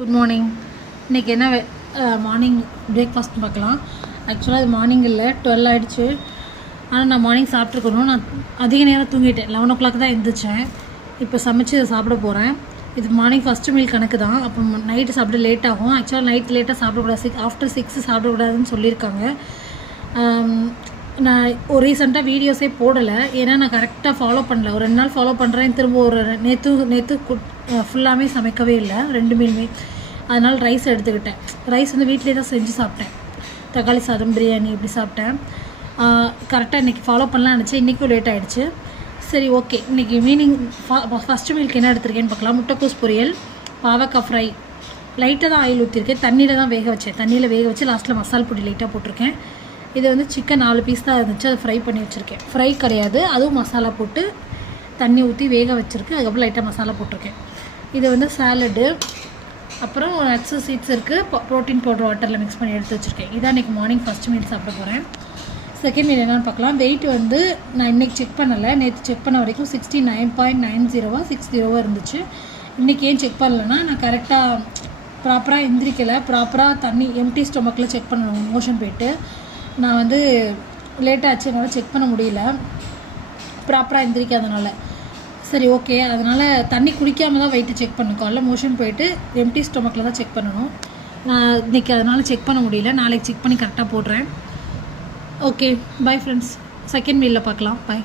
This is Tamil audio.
Good morning. இன்றைக்கி என்ன மார்னிங் பிரேக்ஃபாஸ்ட் பார்க்கலாம். ஆக்சுவலாக அது மார்னிங் இல்லை, 12 ஆகிடுச்சு. ஆனால் நான் மார்னிங் சாப்பிட்ருக்கணும். நான் அதிக நேரம் தூங்கிட்டேன். 11 o'clock தான் எழுந்திரிச்சேன். இப்போ சமைச்சு இதை சாப்பிட போகிறேன். இது மார்னிங் ஃபஸ்ட்டு மீல் கணக்கு தான். அப்போ நைட்டு சாப்பிட லேட் ஆகும். ஆக்சுவலாக நைட் லேட்டாக சாப்பிடக்கூடாது, ஆஃப்டர் 6 சாப்பிடக்கூடாதுன்னு சொல்லியிருக்காங்க. நான் ஒரு ரீசெண்டாக வீடியோஸே போடலை, ஏன்னா நான் கரெக்டாக ஃபாலோ பண்ணல. ஒரு 2 நாள் ஃபாலோ பண்ணுறேன், திரும்ப ஒரு நேற்று ஃபுல்லாமே சமைக்கவே இல்லை, 2 மீலுமே. அதனால் ரைஸ் எடுத்துக்கிட்டேன். ரைஸ் வந்து வீட்டிலே தான் செஞ்சு சாப்பிட்டேன். தக்காளி சாதம், பிரியாணி இப்படி சாப்பிட்டேன். கரெக்டாக இன்றைக்கி ஃபாலோ பண்ணலான்னு நினச்சேன். இன்றைக்கும் லேட் ஆகிடுச்சு. சரி, ஓகே. இன்றைக்கி ஃபஸ்ட்டு மீலுக்கு என்ன எடுத்திருக்கேன்னு பார்க்கலாம். முட்டைக்கோஸ் பொரியல், பாவக்காய் ஃப்ரை. லைட்டாக தான் ஆயில் ஊற்றிருக்கேன். தண்ணியில் தான் வேக வச்சேன். தண்ணியில் வேக வச்சு லாஸ்ட்டில் மசால் பொடி லைட்டாக போட்டிருக்கேன். இது வந்து சிக்கன் 4 பீஸ் தான் இருந்துச்சு, அதை ஃப்ரை பண்ணி வச்சுருக்கேன். ஃப்ரை கிடையாது, அதுவும் மசாலா போட்டு தண்ணி ஊற்றி வேக வச்சுருக்கு. அதுக்கப்புறம் லைட்டாக மசாலா போட்டிருக்கேன். இது வந்து சாலடு, அப்புறம் நட்ஸு சீட்ஸ் இருக்குது. ப்ரோட்டீன் பவுடர் வாட்டரில் மிக்ஸ் பண்ணி எடுத்து வச்சுருக்கேன். இதான் இன்றைக்கி மார்னிங் ஃபஸ்ட்டு மீல் சாப்பிட போகிறேன். செகண்ட் மீல் என்னென்னு பார்க்கலாம். வெயிட் வந்து நான் இன்றைக்கி செக் பண்ணலை, நேற்று செக் பண்ண வரைக்கும் 69.90 இருந்துச்சு. இன்றைக்கி ஏன் செக் பண்ணலைன்னா, நான் கரெக்டாக ப்ராப்பராக எந்திரிக்கலை. ப்ராப்பராக தண்ணி எம்டி ஸ்டொமக்கில் செக் பண்ணணும், மோஷன் போயிட்டு. நான் வந்து லேட்டாச்சு, என்னால் செக் பண்ண முடியல ப்ராப்பராக எந்திரிக்காதனால. சரி, ஓகே. அதனால் தண்ணி குடிக்காமல் தான் வெயிட்டு செக் பண்ணணும். காலைல மோஷன் போயிட்டு எம்டி ஸ்டொமக்கில் தான் செக் பண்ணணும். நான் இன்றைக்கி அதனால் செக் பண்ண முடியல. நாளைக்கு செக் பண்ணி கரெக்டாக போடுறேன். Okay, bye friends. செகண்ட் மீலில் பார்க்கலாம். பை.